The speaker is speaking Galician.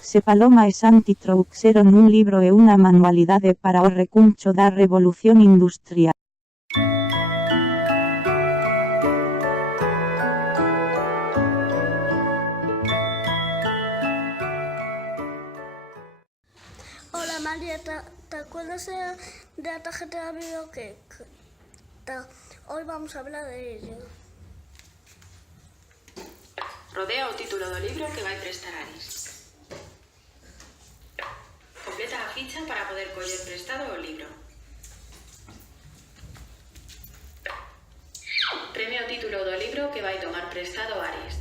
Se Paloma e Santi trouxeron un libro e unha manualidade para o recuncho da Revolución Industrial. Hola María, ¿te acuerdas de la tarjeta de amigo que hoy vamos a hablar de ello? Rodea o título do libro que vai prestar Aris. Completa a ficha para poder coller prestado o libro. Premia o título do libro que vai tomar prestado Aris.